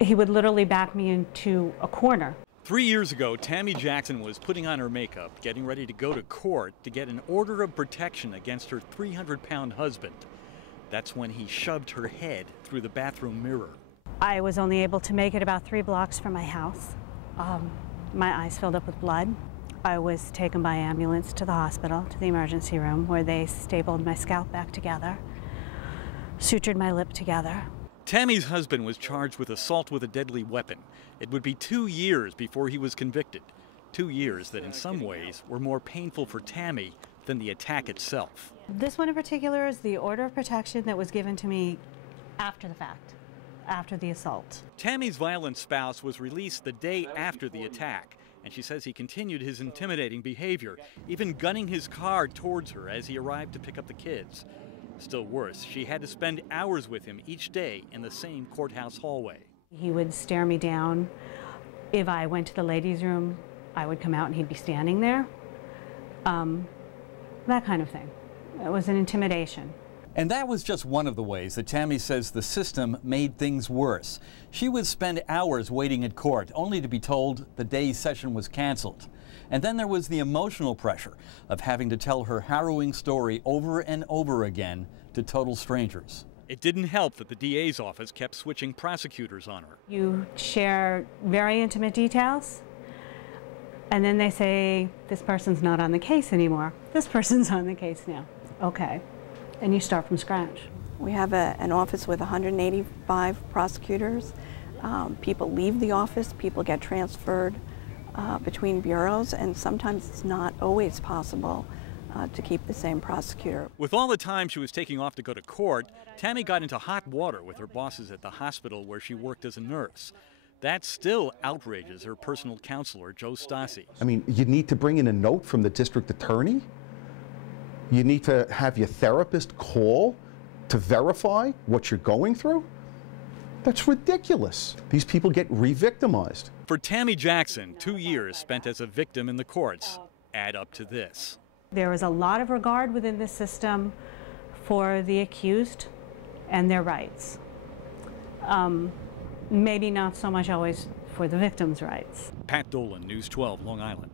He would literally back me into a corner. 3 years ago, Tammy Jackson was putting on her makeup, getting ready to go to court to get an order of protection against her 300-pound husband. That's when he shoved her head through the bathroom mirror. I was only able to make it about 3 blocks from my house. My eyes filled up with blood. I was taken by ambulance to the hospital, to the emergency room, where they stapled my scalp back together, sutured my lip together. Tammy's husband was charged with assault with a deadly weapon. It would be 2 years before he was convicted. 2 years that in some ways were more painful for Tammy than the attack itself. This one in particular is the order of protection that was given to me after the fact, after the assault. Tammy's violent spouse was released the day after the attack, and she says he continued his intimidating behavior, even gunning his car towards her as he arrived to pick up the kids. Still worse, she had to spend hours with him each day in the same courthouse hallway. He would stare me down. If I went to the ladies' room, I would come out and he'd be standing there. That kind of thing. It was an intimidation. And that was just one of the ways that Tammy says the system made things worse. She would spend hours waiting at court, only to be told the day's session was canceled. And then there was the emotional pressure of having to tell her harrowing story over and over again to total strangers. It didn't help that the DA's office kept switching prosecutors on her. You share very intimate details, and then they say, this person's not on the case anymore. This person's on the case now. Okay. And you start from scratch. We have an office with 185 prosecutors. People leave the office, people get transferred between bureaus, and sometimes it's not always possible to keep the same prosecutor. With all the time she was taking off to go to court, Tammy got into hot water with her bosses at the hospital where she worked as a nurse. That still outrages her personal counselor, Joe Stassi. I mean, you need to bring in a note from the district attorney? You need to have your therapist call to verify what you're going through? That's ridiculous. These people get re-victimized. For Tammy Jackson, 2 years spent as a victim in the courts add up to this. There is a lot of regard within the system for the accused and their rights. Maybe not so much always for the victim's rights. Pat Dolan, News 12, Long Island.